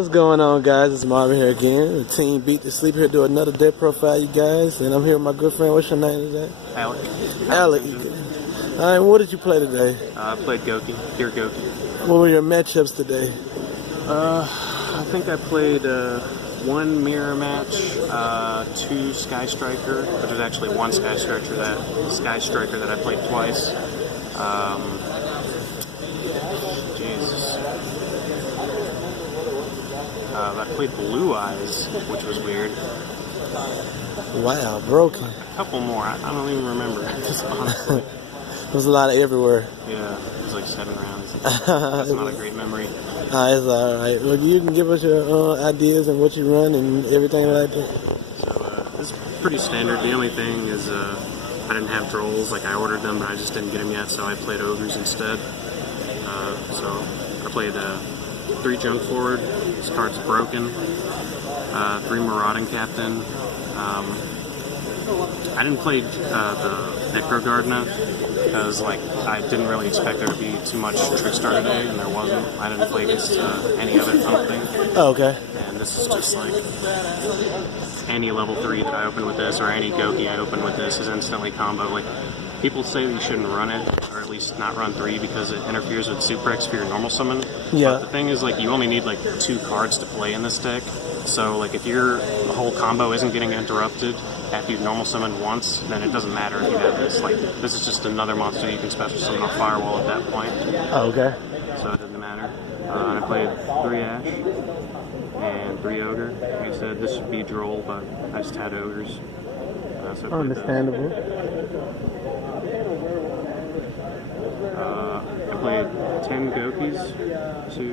What's going on, guys? It's Marvin here again. The team Beat the Sleep here to do another dead profile, you guys. And I'm here with my good friend. What's your name today? Alec. Alec. All right, what did you play today? I played Gouk. Here, Gouk. What were your matchups today? I think I played one mirror match, two Sky Striker, but there's actually one Sky Striker that I played twice. I played Blue Eyes, which was weird. Wow, broken. A couple more. I don't even remember. Just honestly. There's a lot of everywhere. Yeah, it was like 7 rounds. That's not a great memory. It's all right. Well, you can give us your ideas and what you run and everything like that. So it's pretty standard. The only thing is I didn't have trolls. Like I ordered them, but I just didn't get them yet, so I played ogres instead. So I played 3 junk forward. This card's broken. 3 marauding captain. I didn't play the Necro Gardener because like I didn't really expect there to be too much Trickstar today, and there wasn't. I didn't play against any other something. Oh, okay. And this is just like any level 3 that I open with this, or any Gouk I open with this is instantly combo. Like people say that you shouldn't run it, or at least not run 3 because it interferes with Super X for your normal summon. Yeah. But the thing is, like, you only need like 2 cards to play in this deck. So like if your whole combo isn't getting interrupted after you've normal summoned once, then it doesn't matter if you have this. Like this is just another monster you can special summon off Firewall at that point. Oh, okay. So it doesn't matter. And I played 3 Ash and 3 Ogre. Like I said, this should be Droll, but I just had Ogres. So I Understandable. I played 10 Goukis, 2,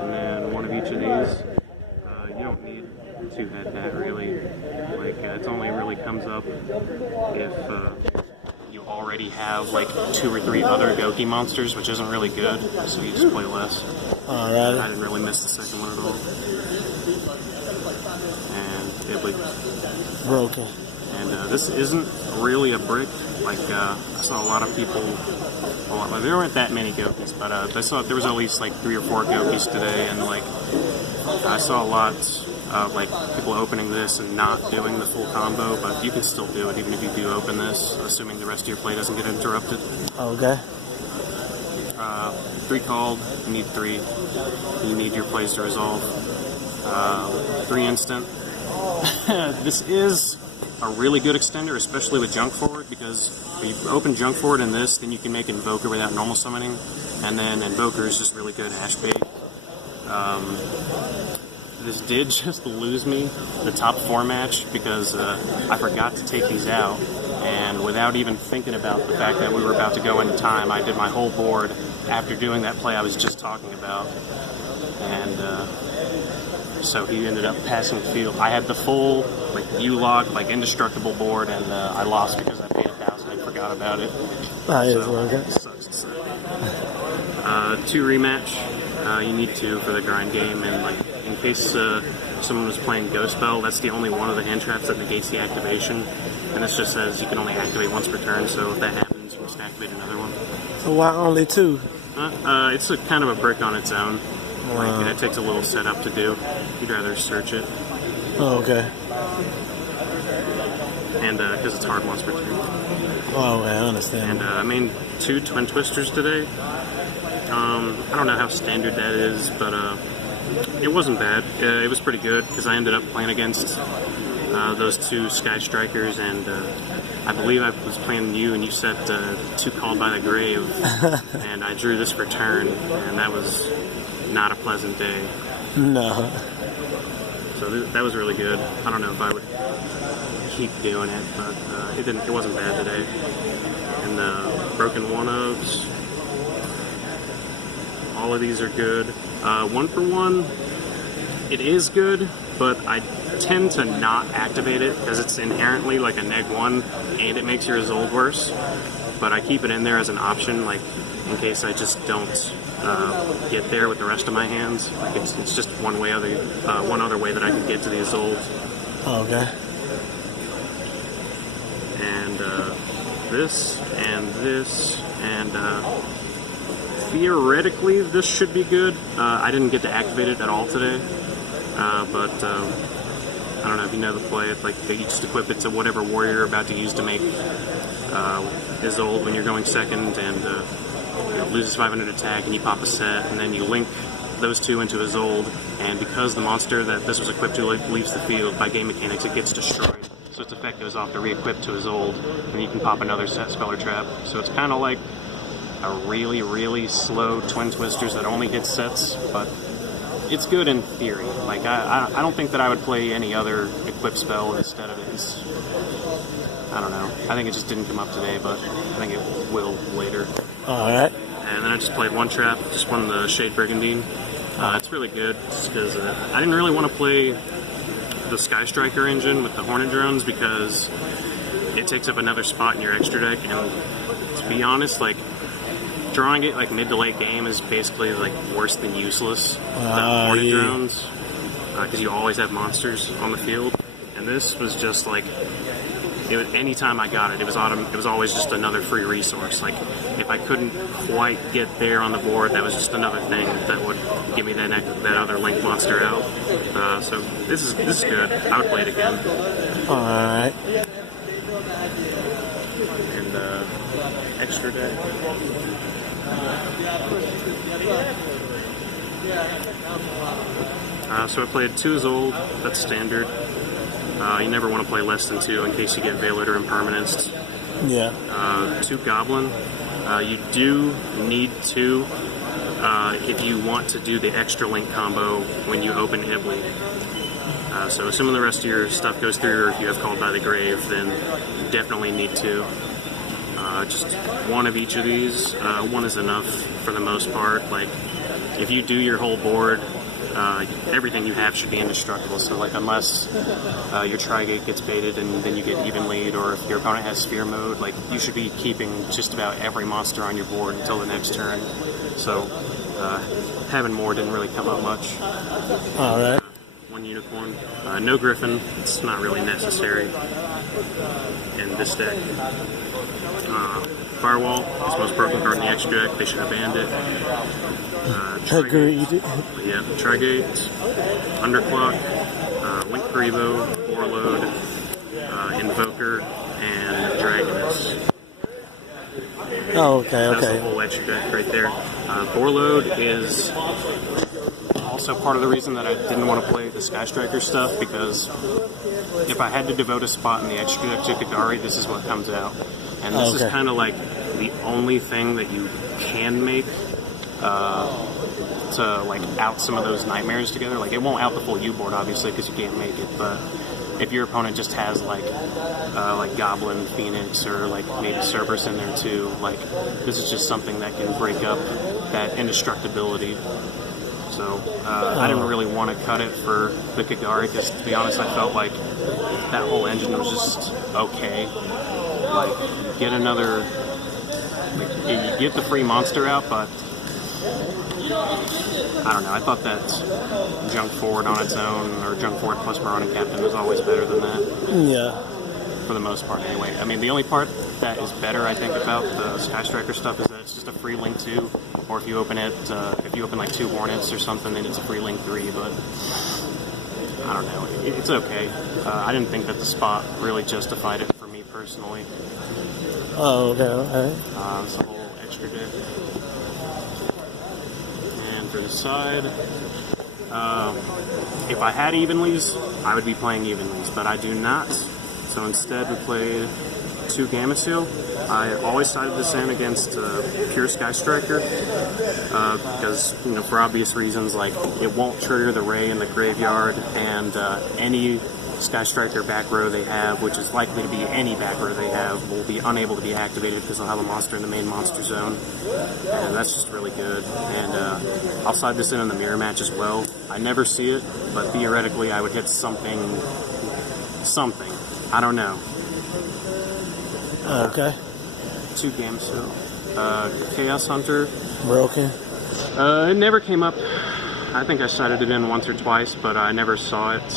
and then 1 of each of these. You don't need 2 head that really. Like it only really comes up if you already have like 2 or 3 other Gouk monsters, which isn't really good. So you just play less. Alright. I didn't really miss the second one at all. And it like Broken. And this isn't really a brick. Like I saw a lot of people. Well, there weren't that many Goukis, but I saw there was at least like 3 or 4 Goukis today, and like I saw a lot of like people opening this and not doing the full combo. But you can still do it even if you do open this, assuming the rest of your play doesn't get interrupted. Okay. 3 called. You need 3. You need your plays to resolve. 3 instant. This is a really good extender, especially with junk forward, because when you open junk forward in this, then you can make Invoker without normal summoning, and then Invoker is just really good hash bait. This did just lose me the top 4 match because I forgot to take these out, and without even thinking about the fact that we were about to go into time, I did my whole board after doing that play I was just talking about, and so he ended up passing the field. I had the full like U-lock, like indestructible board, and I lost because I paid 1,000 and forgot about it. Sucks to say. 2 rematch. You need 2 for the grind game, and like in case someone was playing Ghost Spell, that's the only one of the hand traps that negates the activation, and this just says you can only activate once per turn. So if that happens, you must activate another one. So why only 2? It's a kind of a brick on its own. Like it takes a little setup to do. You'd rather search it. Oh, okay. And because it's hard once per turn. Oh, I understand. And I made 2 Twin Twisters today. I don't know how standard that is, but it wasn't bad. It was pretty good because I ended up playing against those 2 Sky Strikers, and I believe I was playing you, and you set 2 Called by the Grave, and I drew this for turn, and that was not a pleasant day. No. So that was really good. I don't know if I would keep doing it, but it wasn't bad today. And the broken 1-ofs, all of these are good. 1 for 1, it is good, but I tend to not activate it because it's inherently like a neg-1 and it makes your Isolde worse. But I keep it in there as an option, like in case I just don't get there with the rest of my hands. Like it's just one other way that I can get to the Isolde. Okay. And this and this and theoretically, this should be good. I didn't get to activate it at all today, but I don't know if you know the play. It's like you just equip it to whatever warrior you're about to use to make Isolde when you're going second, and it loses 500 attack, and you pop a set, and then you link those two into Isolde, and because the monster that this was equipped to leaves the field, by game mechanics it gets destroyed. So its effect goes off to re-equip to Isolde, and you can pop another set spell or trap. So it's kind of like a really, really slow Twin Twisters that only hits sets, but it's good in theory. Like, I don't think that I would play any other equip spell instead of it. I don't know. I think it just didn't come up today, but I think it will later. Alright. And then I just played one trap, just won the Shade Brigandine. It's really good, because I didn't really want to play the Sky Striker engine with the Hornet drones, because it takes up another spot in your extra deck, and to be honest, like, drawing it like mid to late game is basically like worse than useless. The Hornet drones, because you always have monsters on the field, and this was just like, it was, anytime I got it, it was always just another free resource. Like, if I couldn't quite get there on the board, that was just another thing that would give me that other link monster out. So this is good. I would play it again. All right. And extra deck. So I played 2 Isolde. That's standard. You never want to play less than 2 in case you get Veiled or Impermanence. Yeah. 2 Goblin. You do need 2 if you want to do the extra link combo when you open Ibly. So assuming the rest of your stuff goes through, or if you have Called by the Grave, then you definitely need 2. Just 1 of each of these. 1 is enough for the most part. Like, if you do your whole board, everything you have should be indestructible. So, like, unless your Tri-Gate gets baited and then you get even lead, or if your opponent has Sphere Mode, like, you should be keeping just about every monster on your board until the next turn. So, having more didn't really come up much. All right. 1 Unicorn. No Griffin. It's not really necessary in this deck. Firewall is the most broken card in the extra deck. They should have banned it. Agreed. Yeah, Tri-Gate, Underclock, Link Prevo, Warlord, Invoker, and Dragoness. Oh, okay, That's okay. the whole extra deck right there. Warlord is also part of the reason that I didn't want to play the Sky Striker stuff, because if I had to devote a spot in the extra deck to Kagari, this is what comes out. And this is kind of like the only thing that you can make to like out some of those Knightmares together. Like, it won't out the full U board, obviously, because you can't make it, but if your opponent just has like Goblin, Phoenix, or like maybe Cerberus in there too, like, this is just something that can break up that indestructibility. So I didn't really want to cut it for the Kagari, because to be honest, I felt like that whole engine was just okay. Like, you get another, like, you get the free monster out, but I don't know, I thought that Junk Forward on its own, or Junk Forward plus Marauder Captain, was always better than that. Yeah. For the most part, anyway. I mean, the only part that is better, I think, about the Sky Striker stuff is that it's just a free link 2, or if you open it, if you open like 2 Hornets or something, then it's a free link 3, but I don't know, it's okay. I didn't think that the spot really justified it for me personally. Oh, okay, okay. It's a whole extra deck. And for the side, if I had Evenlies, I would be playing Evenlies, but I do not. So instead, we played 2 Gamma Seal. I always sided this in against pure Sky Striker, because, you know, for obvious reasons, like, it won't trigger the Ray in the graveyard, and any Sky Striker back row they have, which is likely to be any back row they have, will be unable to be activated because they'll have a monster in the main monster zone, and that's just really good. And I'll side this in the mirror match as well. I never see it, but theoretically I would hit something. I don't know. Okay. 2 games, so Chaos Hunter. Broken. It never came up. I think I sided it in once or twice, but I never saw it.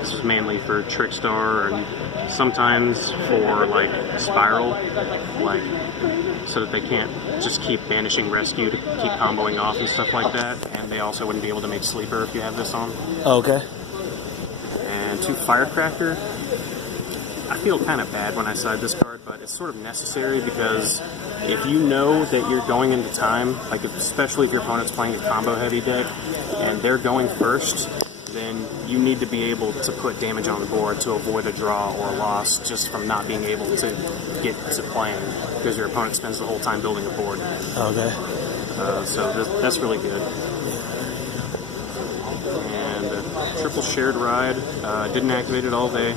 This was mainly for Trickstar and sometimes for like spiral, like so that they can't just keep banishing rescue to keep comboing off and stuff like that. And they also wouldn't be able to make sleeper if you have this on. Okay. And 2 firecracker. I feel kind of bad when I side this card, but it's sort of necessary because if you know that you're going into time, like especially if your opponent's playing a combo heavy deck and they're going first, then you need to be able to put damage on the board to avoid a draw or a loss just from not being able to get to playing because your opponent spends the whole time building a board. Okay. So that's really good. And triple shared ride. Didn't activate it all day.